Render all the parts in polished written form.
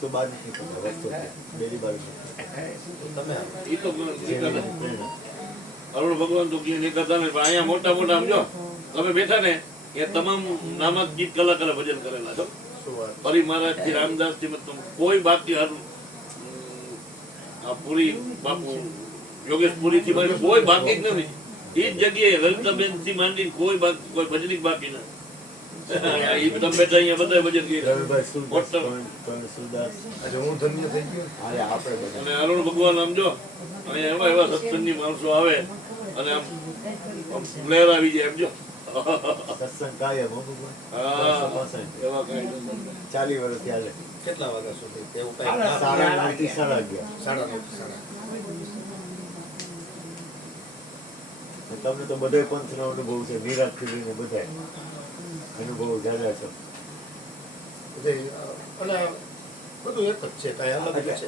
તો બાજુ ડેરી બાજુ અરુણ ભગવાન તો નીકળતા ને પણ અહીંયા મોટા મોટા સમજો તમે બેઠા ને એ તમામ નામક ગીત કલાકારે ભજન કરેલા છો. પરી મહારાજ થી રામદાસ થી કોઈ બાકી હારું પૂરી બાપુ યોગેશ પુરી થી કોઈ બાકી જ નથી. એ જ જગ્યાએ લલિતાબેન થી માંડી કોઈ ભજનિક બાકી ના. તમે બેઠા અહીંયા બધા ભજન અને અરુણ ભગવાન આમ જો અહીંયા એવા એવા સત્સંગની માણસો આવે અને આમ લહેર આવી જાય એમ જો. સત્સંગ કાયમ એવા કઈ 40 વર્ષ ચાલે. કેટલા વાગ્યા સુધી એવું કઈ 9:30 થી 11:30. 9:30 તમને તો બધે પંથનો અનુભવ છે, નિરાશ થી બધા અનુભવ જાણ્યા છો. બધું એક જ છે, કઈ અલગ છે.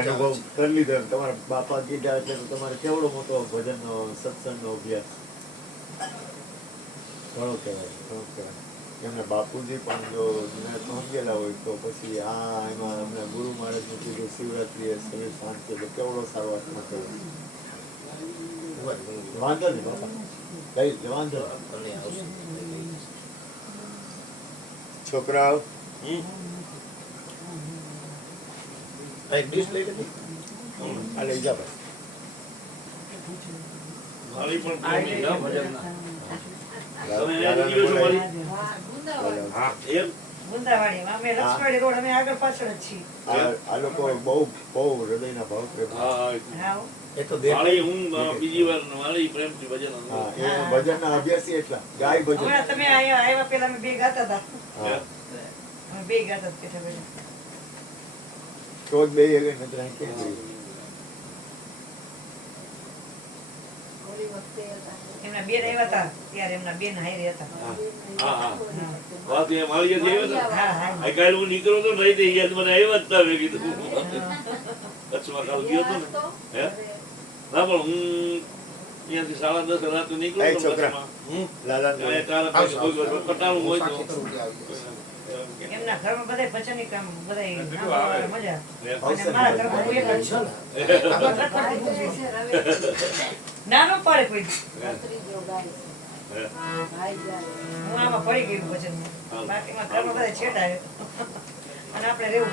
અનુભવ કરી લીધો તમારા બાપા કીધા એટલે તમારે કેવડો મોટો ભજનનો સત્સંગનો અભ્યાસ ઘણો કહેવાય. એમના બાપુજી પણ જો સમજેલા હોય તો પછી એમાં અમને ગુરુ મહારાજનું કીધું શિવરાત્રી એ શરીર શાંત છે તો કેવડો સારો આત્મા કહેવાય. વાંધો નહીં બાપા, કઈ વાંધો છોકરાઓ એક ડિશ લઈ લે. આ લઈ જા ભાઈ. મારી પણ પ્રેમી ના ભજનના. આ લોકો બહુ હૃદયના ભાવ પ્રેમ. બીજી વાર મારી પ્રેમથી ભજન ભજનના અભ્યાસી એટલા ગાય ભજન. તમે આવ્યા પેલા અમે બે ગાતા હતા. અમે બે ગાતા હતા. તો જ બે નજર કે એમના બેન આવ્યા હતા ત્યારે એમના બેન હારે હતા. વાત એ માળી હતી આવ્યા હતા. આ કાલ હું નીકળ્યો તો નહીં થઈ ગયા મને આવ્યા જ તા મેં કીધું. કચ્છમાં કાલ ગયો હતો ને હે ના પણ હું અહીંયાથી 10:30 રાતે નીકળ્યો તો કટાળું હોય તો એમના ઘરમાં બધા ભજનની કામ બધા મજા. અને મારા ઘરમાં હું એક જ છું. નાનો પાડે કોઈ હું આમાં પડી ગયું ભજન. બાકીમાં ઘરમાં બધા છેટા અને આપણે રહેવું